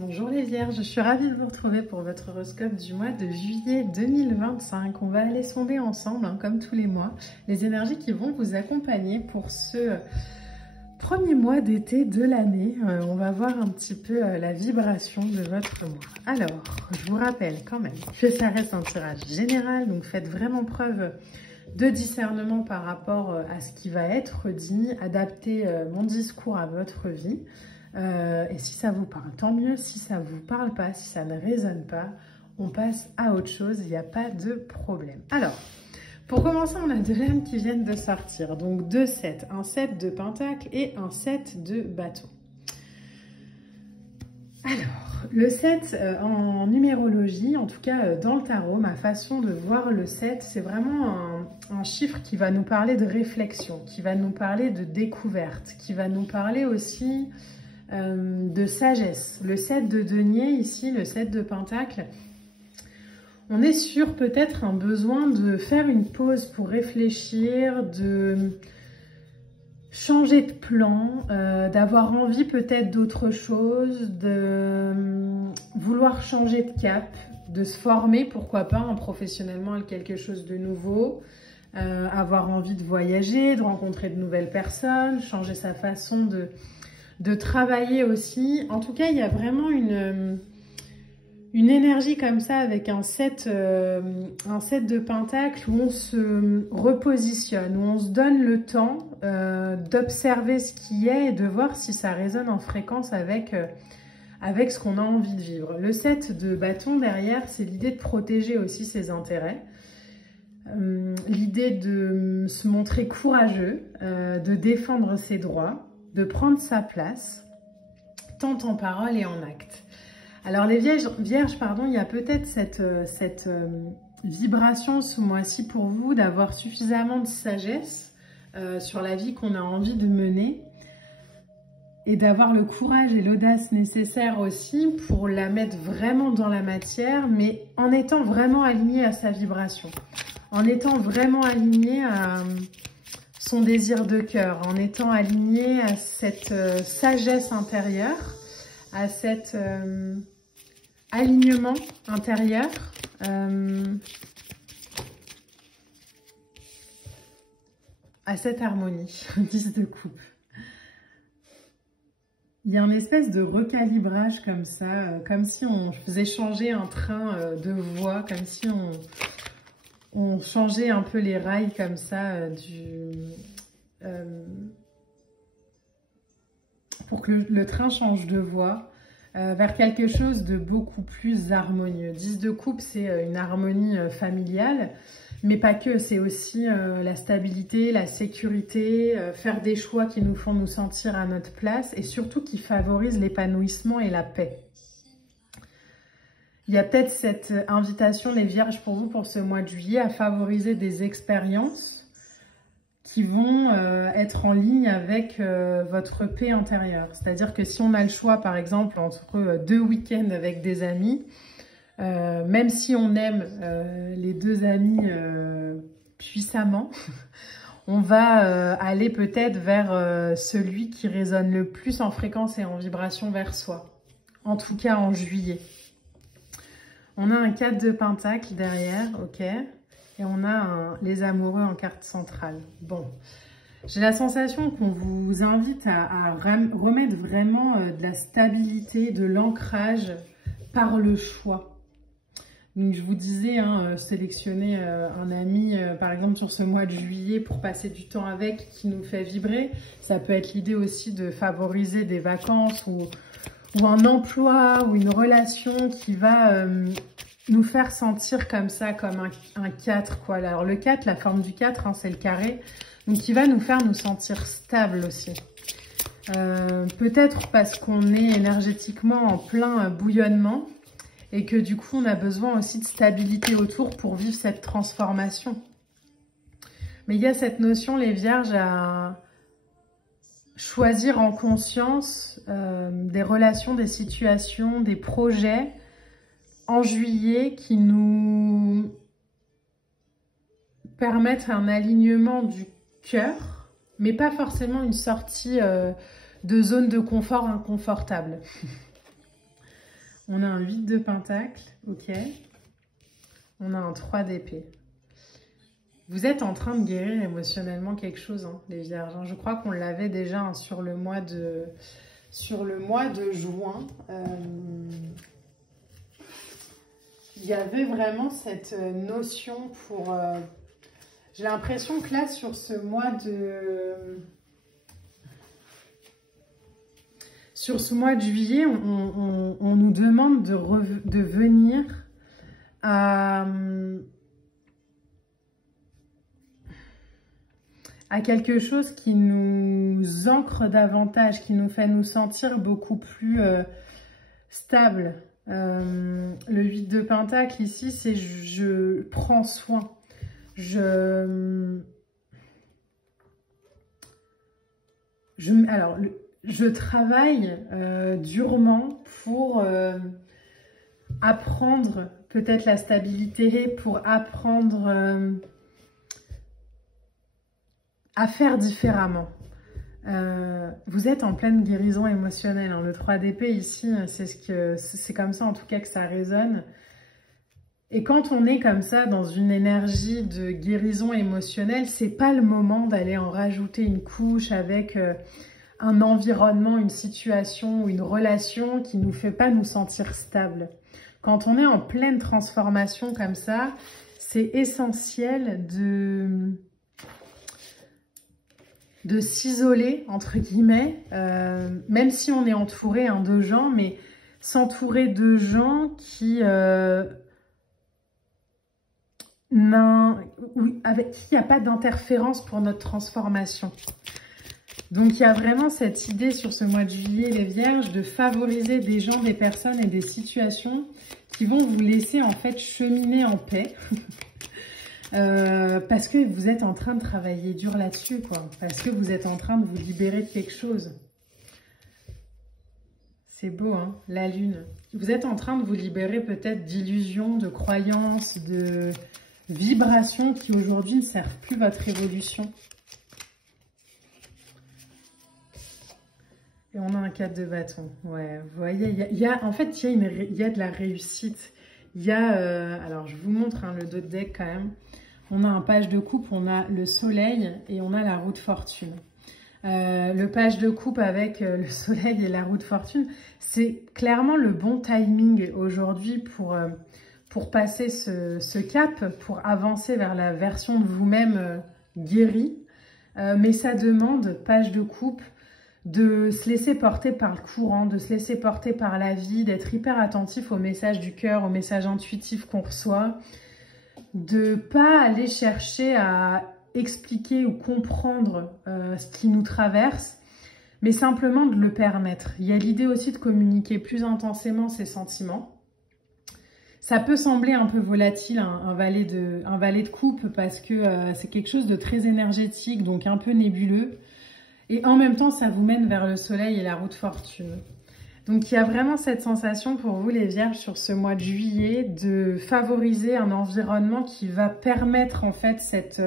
Bonjour les Vierges, je suis ravie de vous retrouver pour votre horoscope du mois de juillet 2025. On va aller sonder ensemble, comme tous les mois, les énergies qui vont vous accompagner pour ce premier mois d'été de l'année. On va voir un petit peu la vibration de votre mois. Alors, je vous rappelle quand même que ça reste un tirage général, donc faites vraiment preuve de discernement par rapport à ce qui va être dit, adaptez mon discours à votre vie. Et si ça vous parle, tant mieux. Si ça ne vous parle pas, si ça ne résonne pas, on passe à autre chose, il n'y a pas de problème. Alors, pour commencer, on a deux lames qui viennent de sortir. Donc deux sets, un set de pentacles et un set de bâtons. Alors, le 7 en numérologie, en tout cas dans le tarot, ma façon de voir le 7, c'est vraiment un chiffre qui va nous parler de réflexion, qui va nous parler de découverte, qui va nous parler aussi de sagesse. Le 7 de denier ici, le 7 de pentacle, on est sur peut-être un besoin de faire une pause pour réfléchir, de changer de plan, d'avoir envie peut-être d'autre chose, de vouloir changer de cap, de se former, pourquoi pas, professionnellement à quelque chose de nouveau, avoir envie de voyager, de rencontrer de nouvelles personnes, changer sa façon de travailler aussi. En tout cas, il y a vraiment une énergie comme ça avec un set de pentacles où on se repositionne, où on se donne le temps d'observer ce qui est et de voir si ça résonne en fréquence avec ce qu'on a envie de vivre. Le set de bâton derrière, c'est l'idée de protéger aussi ses intérêts, l'idée de se montrer courageux, de défendre ses droits, de prendre sa place, tant en parole et en acte. Alors les vierges, pardon, il y a peut-être cette vibration ce mois-ci pour vous d'avoir suffisamment de sagesse sur la vie qu'on a envie de mener et d'avoir le courage et l'audace nécessaires aussi pour la mettre vraiment dans la matière, mais en étant vraiment aligné à sa vibration, en étant vraiment aligné à son désir de cœur, en étant aligné à cette sagesse intérieure, à cet alignement intérieur, à cette harmonie. 10 de coupe. Il y a une espèce de recalibrage comme ça, comme si on faisait changer un train de voie, comme si on changeait un peu les rails comme ça pour que le train change de voie vers quelque chose de beaucoup plus harmonieux. 10 de coupe, c'est une harmonie familiale, mais pas que, c'est aussi la stabilité, la sécurité, faire des choix qui nous font nous sentir à notre place et surtout qui favorisent l'épanouissement et la paix. Il y a peut-être cette invitation, les vierges, pour vous, pour ce mois de juillet, à favoriser des expériences qui vont être en ligne avec votre paix intérieure. C'est-à-dire que si on a le choix, par exemple, entre 2 week-ends avec des amis, même si on aime les 2 amis puissamment, on va aller peut-être vers celui qui résonne le plus en fréquence et en vibration vers soi. En tout cas, en juillet. On a un 4 de pentacle derrière, ok, et on a les amoureux en carte centrale. Bon, j'ai la sensation qu'on vous invite à remettre vraiment de la stabilité, de l'ancrage par le choix. Donc je vous disais, sélectionner un ami, par exemple sur ce mois de juillet pour passer du temps avec, qui nous fait vibrer. Ça peut être l'idée aussi de favoriser des vacances ou un emploi ou une relation qui va nous faire sentir comme ça, comme un 4, quoi. Alors le 4, la forme du 4, c'est le carré, donc qui va nous faire nous sentir stable aussi. Peut-être parce qu'on est énergétiquement en plein bouillonnement et que du coup on a besoin aussi de stabilité autour pour vivre cette transformation. Mais il y a cette notion, les vierges, à choisir en conscience des relations, des situations, des projets en juillet qui nous permettent un alignement du cœur, mais pas forcément une sortie de zone de confort inconfortable. On a un 8 de pentacle, ok. On a un 3 d'épée. Vous êtes en train de guérir émotionnellement quelque chose, hein, les vierges. Je crois qu'on l'avait déjà hein, sur le mois de juin. Il y avait vraiment cette notion pour... j'ai l'impression que là, sur ce mois de... Sur ce mois de juillet, on nous demande de venir à quelque chose qui nous ancre davantage, qui nous fait nous sentir beaucoup plus stable. Le 8 de pentacle ici, c'est je prends soin. Je travaille durement pour apprendre peut-être la stabilité, pour apprendre à faire différemment. Vous êtes en pleine guérison émotionnelle. Hein. Le 3 d'épée ici, c'est comme ça en tout cas que ça résonne. Et quand on est comme ça dans une énergie de guérison émotionnelle, c'est pas le moment d'aller en rajouter une couche avec un environnement, une situation ou une relation qui nous fait pas nous sentir stables. Quand on est en pleine transformation comme ça, c'est essentiel de s'isoler, entre guillemets, même si on est entouré hein, de gens, mais s'entourer de gens avec qui il n'y a pas d'interférence pour notre transformation. Donc, il y a vraiment cette idée sur ce mois de juillet, les vierges, de favoriser des gens, des personnes et des situations qui vont vous laisser en fait cheminer en paix. Parce que vous êtes en train de travailler dur là-dessus, quoi. Parce que vous êtes en train de vous libérer de quelque chose. C'est beau, hein, la lune. Vous êtes en train de vous libérer peut-être d'illusions, de croyances, de vibrations qui aujourd'hui ne servent plus votre évolution. Et on a un 4 de bâton. Ouais, vous voyez, en fait, il y a de la réussite. Il y a, alors je vous montre hein, le dos de deck quand même. On a un page de coupe, on a le soleil et on a la roue de fortune. Le page de coupe avec le soleil et la roue de fortune, c'est clairement le bon timing aujourd'hui pour passer ce cap, pour avancer vers la version de vous-même guérie. Mais ça demande, page de coupe, de se laisser porter par le courant, de se laisser porter par la vie, d'être hyper attentif aux messages du cœur, aux messages intuitifs qu'on reçoit, de pas aller chercher à expliquer ou comprendre ce qui nous traverse, mais simplement de le permettre. Il y a l'idée aussi de communiquer plus intensément ses sentiments. Ça peut sembler un peu volatile, hein, un valet de coupe, parce que c'est quelque chose de très énergétique, donc un peu nébuleux. Et en même temps, ça vous mène vers le soleil et la roue de fortune. Donc, il y a vraiment cette sensation pour vous, les vierges, sur ce mois de juillet, de favoriser un environnement qui va permettre, en fait, cette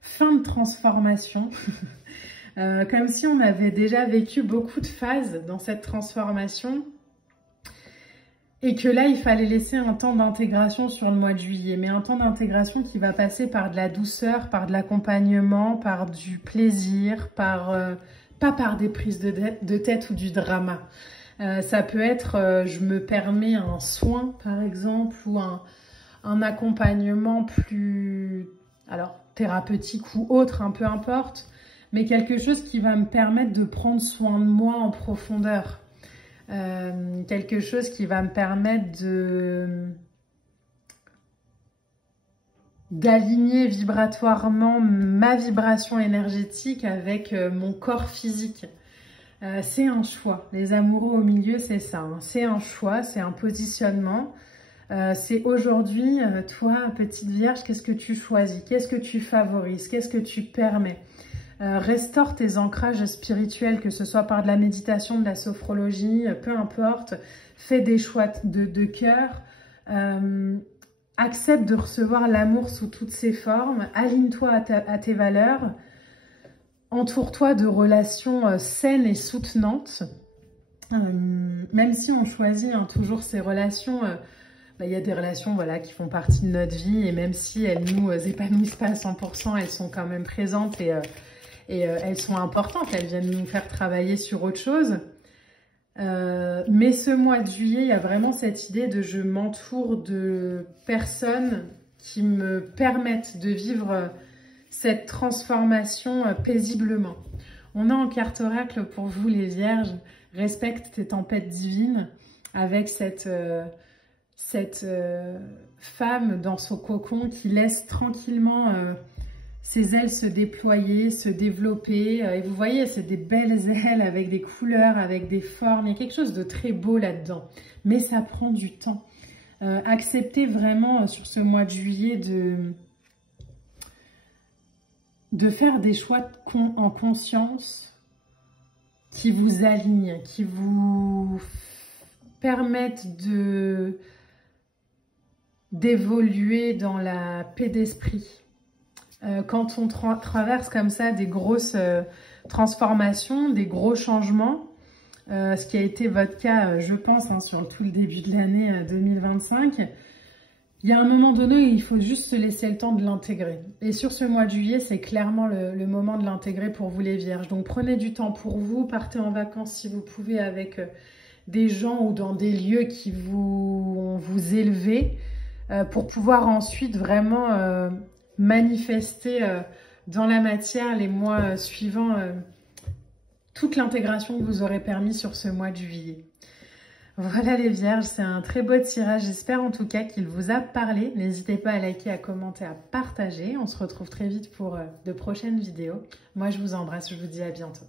fin de transformation. Comme si on avait déjà vécu beaucoup de phases dans cette transformation. Et que là, il fallait laisser un temps d'intégration sur le mois de juillet. Mais un temps d'intégration qui va passer par de la douceur, par de l'accompagnement, par du plaisir, pas par des prises de tête ou du drama. Ça peut être, je me permets un soin, par exemple, ou un accompagnement plus, alors thérapeutique ou autre, hein, peu importe. Mais quelque chose qui va me permettre de prendre soin de moi en profondeur. Quelque chose qui va me permettre d'aligner vibratoirement ma vibration énergétique avec mon corps physique. C'est un choix. Les amoureux au milieu, c'est ça. Hein. C'est un choix, c'est un positionnement. C'est aujourd'hui, toi, petite vierge, qu'est-ce que tu choisis? Qu'est-ce que tu favorises? Qu'est-ce que tu permets? Restaure tes ancrages spirituels, que ce soit par de la méditation, de la sophrologie, peu importe. Fais des choix de cœur. Accepte de recevoir l'amour sous toutes ses formes. Aligne-toi à tes valeurs. Entoure-toi de relations saines et soutenantes. Même si on choisit hein, toujours ces relations, il y a des relations voilà, qui font partie de notre vie et même si elles ne nous épanouissent pas à 100%, elles sont quand même présentes et elles sont importantes, elles viennent nous faire travailler sur autre chose. Mais ce mois de juillet, il y a vraiment cette idée de je m'entoure de personnes qui me permettent de vivre cette transformation paisiblement. On a en carte oracle pour vous les vierges, respecte tes tempêtes divines avec cette femme dans son cocon qui laisse tranquillement ses ailes se déployer, se développer. Et vous voyez, c'est des belles ailes avec des couleurs, avec des formes. Il y a quelque chose de très beau là-dedans. Mais ça prend du temps. Acceptez vraiment sur ce mois de juillet de faire des choix en conscience qui vous alignent, qui vous permettent d'évoluer dans la paix d'esprit. Quand on traverse comme ça des grosses transformations, des gros changements, ce qui a été votre cas, je pense, hein, sur tout le début de l'année 2025, il y a un moment donné où il faut juste se laisser le temps de l'intégrer. Et sur ce mois de juillet, c'est clairement le moment de l'intégrer pour vous les vierges. Donc prenez du temps pour vous, partez en vacances si vous pouvez avec des gens ou dans des lieux qui vont vous élever pour pouvoir ensuite vraiment manifester dans la matière les mois suivants toute l'intégration que vous aurez permis sur ce mois de juillet. Voilà les vierges, c'est un très beau tirage. J'espère en tout cas qu'il vous a parlé. N'hésitez pas à liker, à commenter, à partager. On se retrouve très vite pour de prochaines vidéos. Moi, je vous embrasse, je vous dis à bientôt.